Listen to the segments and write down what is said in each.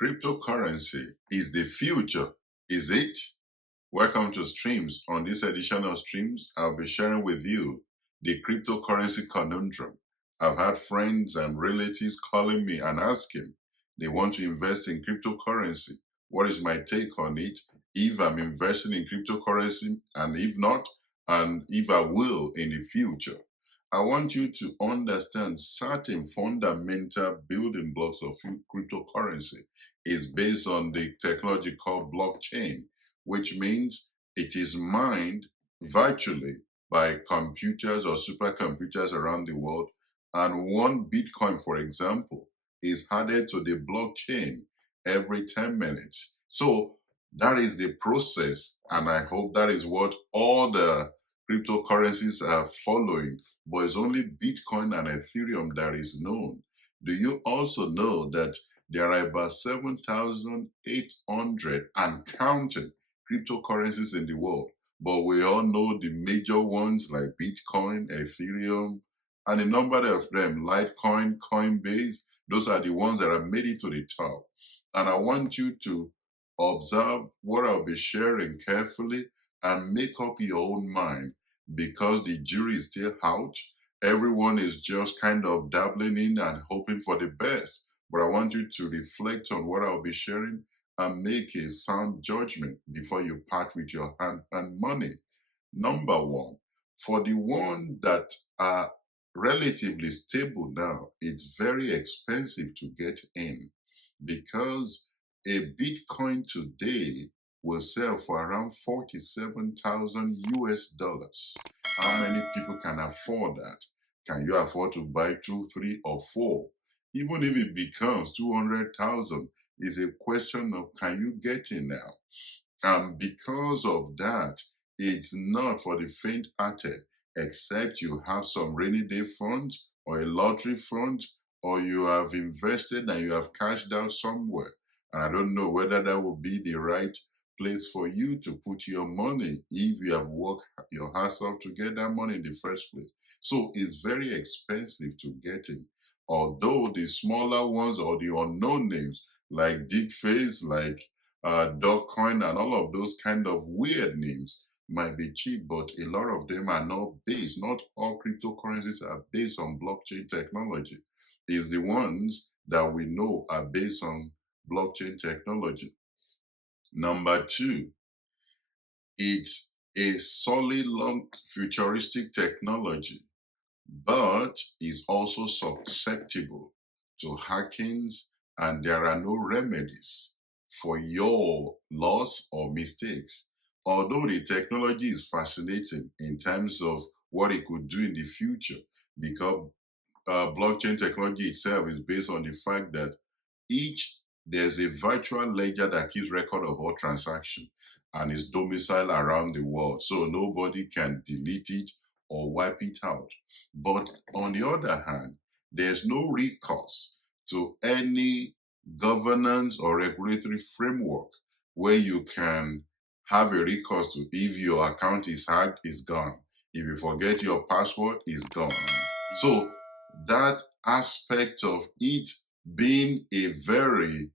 Cryptocurrency is the future, is it? Welcome to Streams. On this edition of Streams, I'll be sharing with you the cryptocurrency conundrum. I've had friends and relatives calling me and asking they want to invest in cryptocurrency. What is my take on it? If I'm investing in cryptocurrency, and if not, and if I will in the future. I want you to understand certain fundamental building blocks of cryptocurrency is based on the technology called blockchain, which means it is mined virtually by computers or supercomputers around the world. And one Bitcoin, for example, is added to the blockchain every 10 minutes. So that is the process. And I hope that is what all the cryptocurrencies are following. But it's only Bitcoin and Ethereum that is known. Do you also know that there are about 7,800 and counting cryptocurrencies in the world? But we all know the major ones like Bitcoin, Ethereum, and a number of them, Litecoin, Coinbase, those are the ones that have made it to the top. And I want you to observe what I'll be sharing carefully and make up your own mind because the jury is still out. Everyone is just kind of dabbling in and hoping for the best. But I want you to reflect on what I'll be sharing and make a sound judgment before you part with your hand and money. Number one, for the one that are relatively stable now, it's very expensive to get in because a Bitcoin today will sell for around 47,000 US dollars. How many people can afford that? Can you afford to buy 2, 3, or 4? Even if it becomes 200,000, is a question of can you get in now? And because of that, it's not for the faint-hearted, except you have some rainy day funds or a lottery fund, or you have invested and you have cashed out somewhere. I don't know whether that will be the right place for you to put your money if you have worked your ass off to get that money in the first place. So it's very expensive to get in. Although the smaller ones or the unknown names like Deepface, like Dogecoin, and all of those kind of weird names might be cheap, but a lot of them are not based. Not all cryptocurrencies are based on blockchain technology. It's the ones that we know are based on blockchain technology. Number two, it's a solid long futuristic technology, but is also susceptible to hackings, and there are no remedies for your loss or mistakes. Although the technology is fascinating in terms of what it could do in the future, because blockchain technology itself is based on the fact that each there's a virtual ledger that keeps record of all transactions and is domiciled around the world, so nobody can delete it or wipe it out. But on the other hand, there's no recourse to any governance or regulatory framework where you can have a recourse to if your account is hacked, it's gone. If you forget your password, it's gone. So that aspect of it being a very,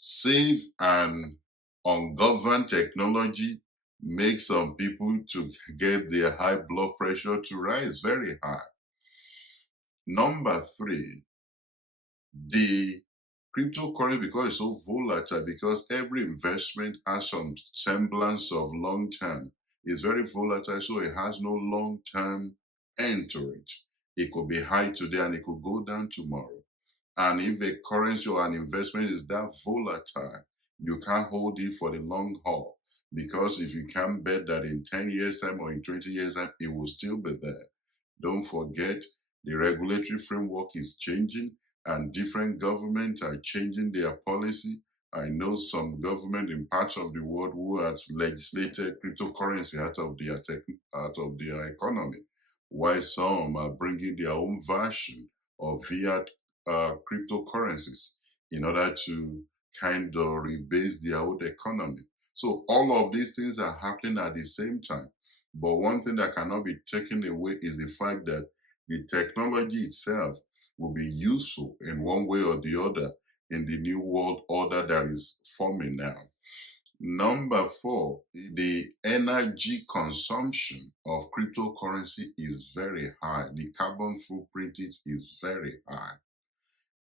safe and ungoverned technology makes some people to get their high blood pressure to rise very high. Number three, the cryptocurrency, because it's so volatile, because every investment has some semblance of long term, is very volatile, so it has no long term end to it. It could be high today and it could go down tomorrow. And if a currency or an investment is that volatile, you can't hold it for the long haul. Because if you can't bet that in 10 years' time or in 20 years' time, it will still be there. Don't forget, the regulatory framework is changing and different governments are changing their policy. I know some government in parts of the world who have legislated cryptocurrency out of their economy, while some are bringing their own version of fiat cryptocurrencies in order to kind of rebase their own economy. So all of these things are happening at the same time. But one thing that cannot be taken away is the fact that the technology itself will be useful in one way or the other in the new world order that is forming now. Number four, the energy consumption of cryptocurrency is very high. The carbon footprint is very high.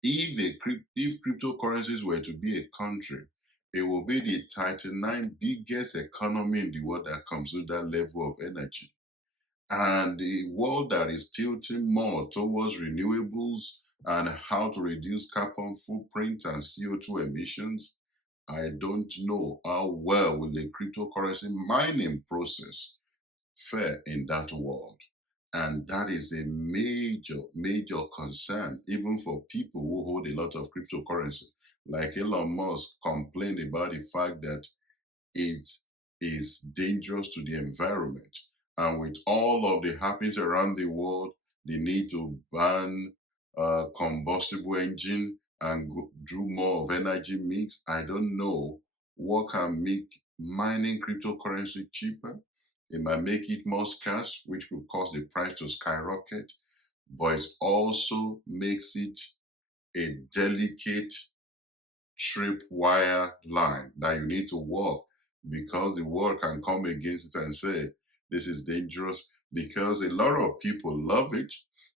If cryptocurrencies were to be a country, it will be the 39th biggest economy in the world that comes with that level of energy. And the world that is tilting more towards renewables and how to reduce carbon footprint and CO2 emissions, I don't know how well will the cryptocurrency mining process fare in that world. And that is a major, major concern, even for people who hold a lot of cryptocurrency. Like Elon Musk complained about the fact that it is dangerous to the environment. And with all of the happenings around the world, the need to ban combustible engine and do more of energy mix, I don't know what can make mining cryptocurrency cheaper. It might make it more scarce, which will cause the price to skyrocket, but it also makes it a delicate tripwire line that you need to walk, because the world can come against it and say this is dangerous, because a lot of people love it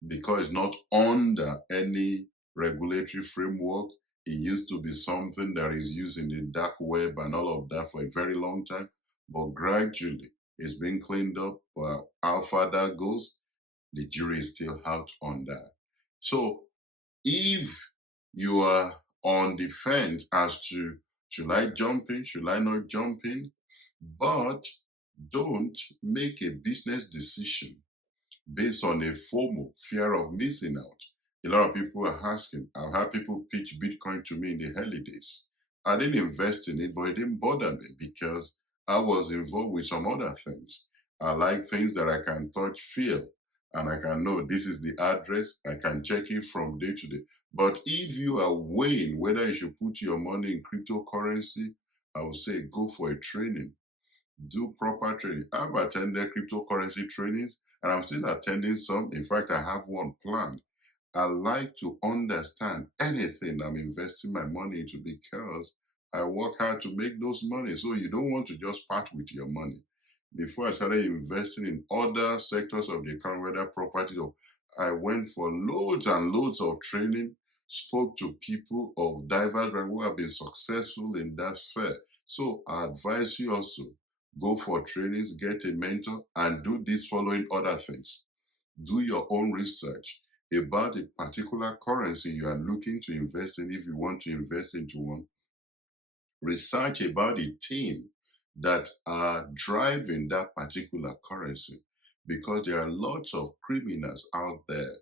because it's not under any regulatory framework. It used to be something that is used in the dark web and all of that for a very long time, but gradually it's been cleaned up. Well, how far that goes, the jury is still out on that. So if you are on the fence as to should I jump in, should I not jump in, but don't make a business decision based on a FOMO, fear of missing out. A lot of people are asking. I've had people pitch Bitcoin to me in the early days. I didn't invest in it, but it didn't bother me because I was involved with some other things. I like things that I can touch, feel, and I can know this is the address. I can check it from day to day. But if you are weighing whether you should put your money in cryptocurrency, I would say go for a training. Do proper training. I've attended cryptocurrency trainings and I'm still attending some. In fact, I have one planned. I like to understand anything I'm investing my money into because I work hard to make those money. So you don't want to just part with your money. Before I started investing in other sectors of the economy, whether property or I went for loads and loads of training, spoke to people of diverse ranks who have been successful in that sphere. So I advise you also go for trainings, get a mentor, and do these following other things. Do your own research about a particular currency you are looking to invest in if you want to invest into one. Research about the team that are driving that particular currency, because there are lots of criminals out there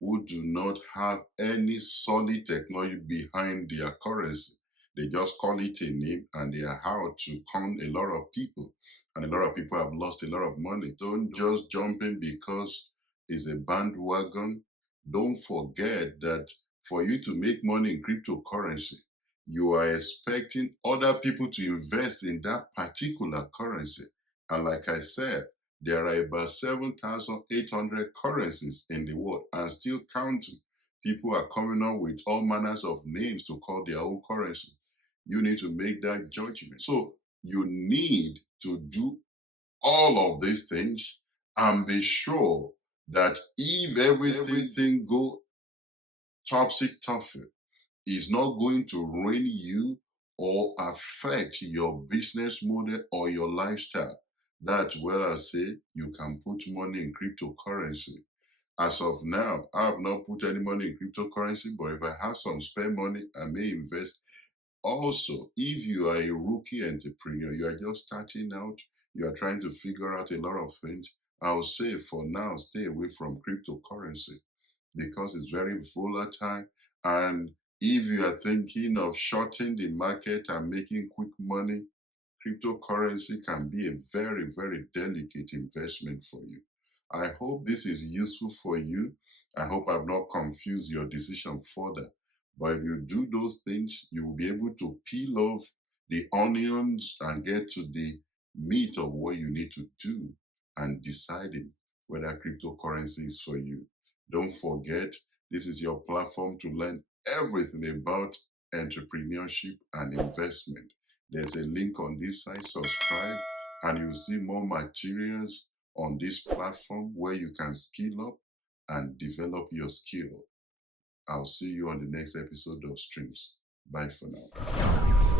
who do not have any solid technology behind their currency. They just call it a name and they are out to con a lot of people. And a lot of people have lost a lot of money. Don't just jump in because it's a bandwagon. Don't forget that for you to make money in cryptocurrency, you are expecting other people to invest in that particular currency. And like I said, there are about 7,800 currencies in the world and still counting. People are coming up with all manners of names to call their own currency. You need to make that judgment. So you need to do all of these things and be sure that if everything go topsy-turvy, is not going to ruin you or affect your business model or your lifestyle. That's where I say you can put money in cryptocurrency. As of now, I have not put any money in cryptocurrency, but if I have some spare money, I may invest. Also, if you are a rookie entrepreneur, you are just starting out, you are trying to figure out a lot of things, I would say for now, stay away from cryptocurrency because it's very volatile. And if you are thinking of shorting the market and making quick money, cryptocurrency can be a very, very delicate investment for you. I hope this is useful for you. I hope I've not confused your decision further. But if you do those things, you will be able to peel off the onions and get to the meat of what you need to do and deciding whether cryptocurrency is for you. Don't forget, this is your platform to learn everything about entrepreneurship, and investment. There's a link on this site. Subscribe, and you'll see more materials on this platform where you can skill up and develop your skill. I'll see you on the next episode of Streams. Bye for now.